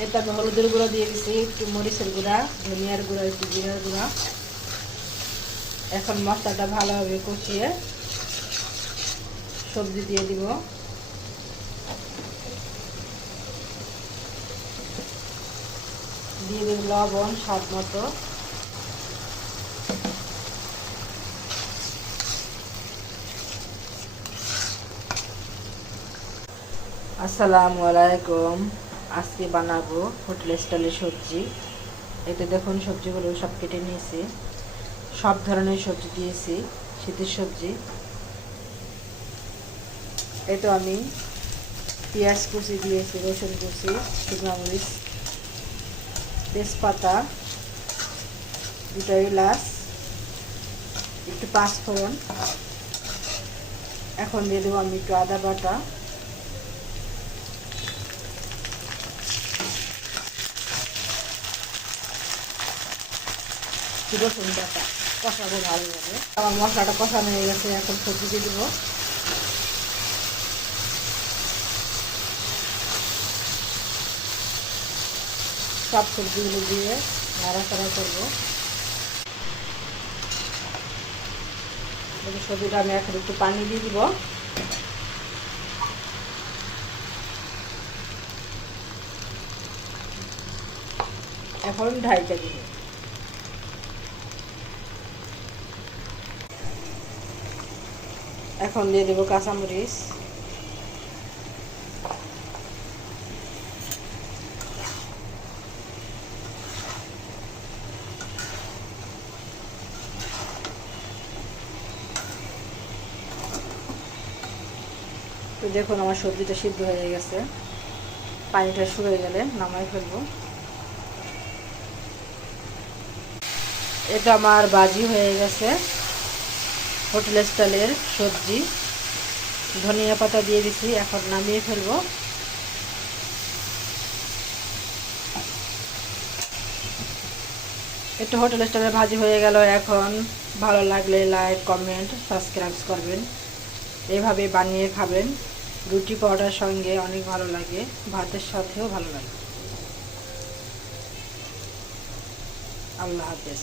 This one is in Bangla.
এটা আমি হলুদের গুঁড়া দিয়ে দিছি, একটু মরিচের গুঁড়া, ধনিয়ার গুঁড়া, একটু জিরার গুঁড়া। এখন মশলাটা ভালোভাবে কষিয়ে সবজি দিয়ে দিব। দিয়ে দেব লবণ স্বাদ মতো। আসসালামু আলাইকুম। আজকে বানাবো হোটেল স্টাইলের সবজি। এটা দেখুন সবজিগুলো সব কেটে নিয়েছি, সব ধরনের সবজি দিয়েছি, শীতের সবজি। এটা আমি পেঁয়াজ কুচি দিয়েছি, রসুন কুচি, শুকনো মরিচ, তেজপাতা, দুটো এলাচ, একটু পাঁচফোড়ন। এখন দিয়ে দেবো আমি একটু আদা বাটা, রসুন বাটা। কষাবো ভালোভাবে। আমার মশলাটা কষানো হয়ে গেছে, এখন সবজি দিয়ে দেবো। সব সবজিগুলো দিয়ে নাড়াচাড়া করবো। সবজিটা আমি এখন একটু পানি দিয়ে দিব। এখন ঢাইটা দিব। এখন দিয়ে দেবো কাঁচামরিচ, তো দেখুন আমার সবজিটা সিদ্ধ হয়ে গেছে। পানিটা শুকিয়ে গেলে নামাই ফেলবো। এটা আমার ভাজি হয়ে গেছে, হোটেল স্টাইলের সবজি। ধনিয়া পাতা দিয়ে দিছি, এখন নামিয়ে ফেলবো। একটু হোটেল স্টাইলের ভাজি হয়ে গেল। এখন ভালো লাগলে লাইক, কমেন্ট, সাবস্ক্রাইব করবেন। এইভাবে বানিয়ে খাবেন। রুটি পরোটার সঙ্গে অনেক ভালো লাগে, ভাতের সাথেও ভালো লাগে। আল্লাহ হাফেজ।